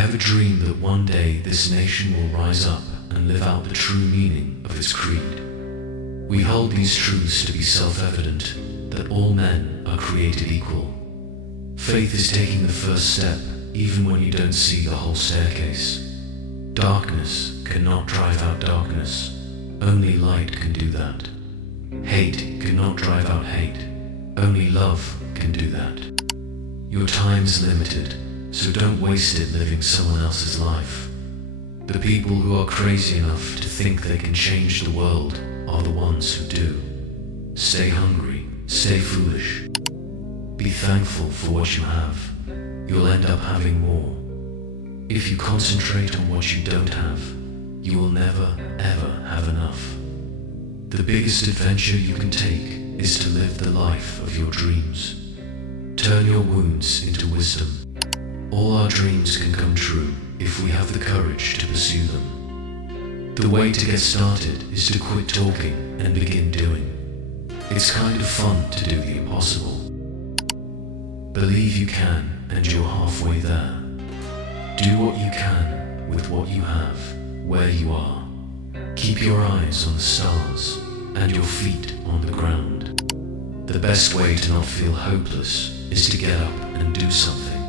have a dream that one day this nation will rise up and live out the true meaning of its creed. We hold these truths to be self-evident, that all men are created equal. Faith is taking the first step, even when you don't see the whole staircase. Darkness cannot drive out darkness. Only light can do that. Hate cannot drive out hate. Only love can do that. Your time is limited, so don't waste it living someone else's life. The people who are crazy enough to think they can change the world are the ones who do. Stay hungry, stay foolish. Be thankful for what you have. You'll end up having more. If you concentrate on what you don't have, you will never, ever have enough. The biggest adventure you can take is to live the life of your dreams. Turn your wounds into wisdom. All our dreams can come true if we have the courage to pursue them. The way to get started is to quit talking and begin doing. It's kind of fun to do the impossible. Believe you can, and you're halfway there. Do what you can with what you have, where you are. Keep your eyes on the stars and your feet on the ground. The best way to not feel hopeless is to get up and do something.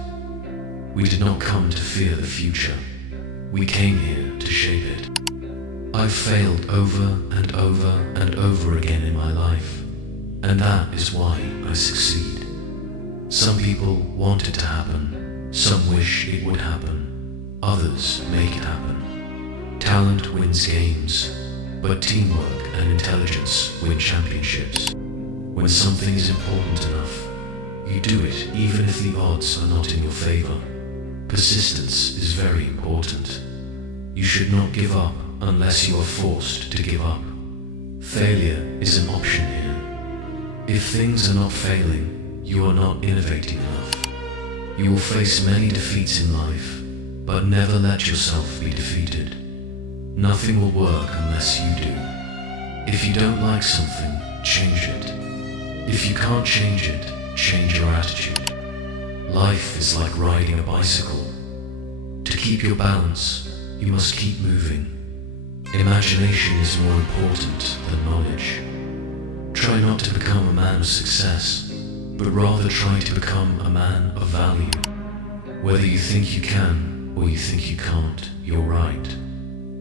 We did not come to fear the future. We came here to shape it. I've failed over and over and over again in my life, and that is why I succeed. Some people want it to happen, some wish it would happen, others make it happen. Talent wins games, but teamwork and intelligence win championships. When something is important enough, you do it even if the odds are not in your favor. Persistence is very important. You should not give up unless you are forced to give up. Failure is an option here. If things are not failing, you are not innovating enough. You will face many defeats in life, but never let yourself be defeated. Nothing will work unless you do. If you don't like something, change it. If you can't change it, change your attitude. Life is like riding a bicycle. To keep your balance, you must keep moving. Imagination is more important than knowledge. Try not to become a man of success, but rather try to become a man of value. Whether you think you can or you think you can't, you're right.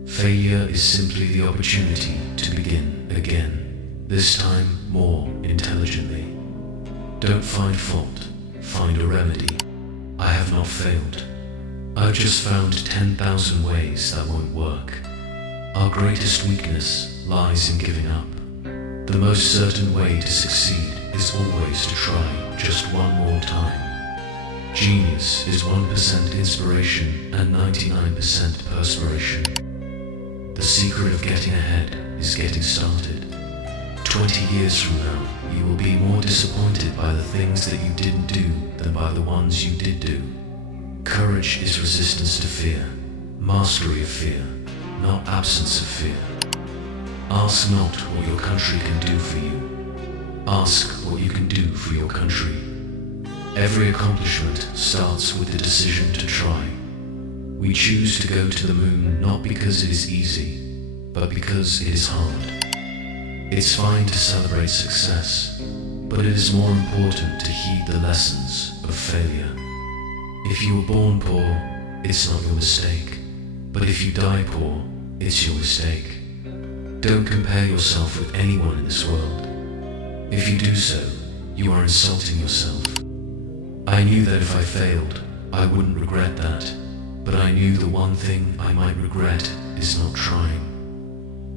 Failure is simply the opportunity to begin again, this time more intelligently. Don't find fault, find a remedy. I have not failed. I've just found 10,000 ways that won't work. Our greatest weakness lies in giving up. The most certain way to succeed is always to try just one more time. Genius is 1% inspiration and 99% perspiration. The secret of getting ahead is getting started. 20 years from now, you will be more disappointed by the things that you didn't do than by the ones you did do. Courage is resistance to fear, mastery of fear, not absence of fear. Ask not what your country can do for you. Ask what you can do for your country. Every accomplishment starts with the decision to try. We choose to go to the moon not because it is easy, but because it is hard. It's fine to celebrate success, but it is more important to heed the lessons of failure. If you were born poor, it's not your mistake, but if you die poor, it's your mistake. Don't compare yourself with anyone in this world. If you do so, you are insulting yourself. I knew that if I failed, I wouldn't regret that, but I knew the one thing I might regret is not trying.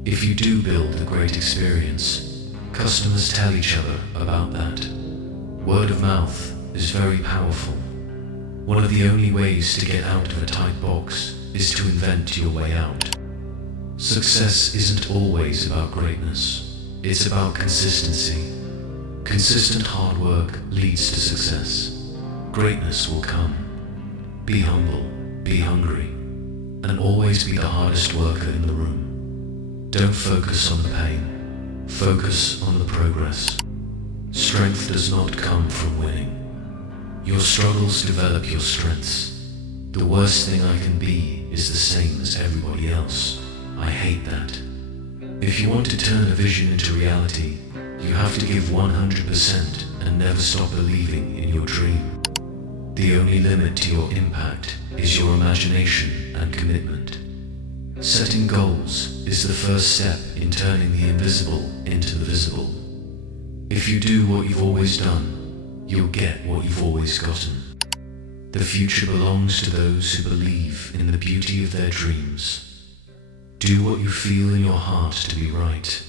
If you do build a great experience, customers tell each other about that. Word of mouth is very powerful. One of the only ways to get out of a tight box is to invent your way out. Success isn't always about greatness. It's about consistency. Consistent hard work leads to success. Greatness will come. Be humble, be hungry, and always be the hardest worker in the room. Don't focus on the pain. Focus on the progress. Strength does not come from winning. Your struggles develop your strengths. The worst thing I can be is the same as everybody else. I hate that. If you want to turn a vision into reality, you have to give 100% and never stop believing in your dream. The only limit to your impact is your imagination and commitment. Setting goals is the first step in turning the invisible into the visible. If you do what you've always done, you'll get what you've always gotten. The future belongs to those who believe in the beauty of their dreams. Do what you feel in your heart to be right,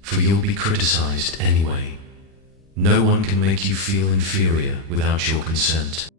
for you'll be criticized anyway. No one can make you feel inferior without your consent.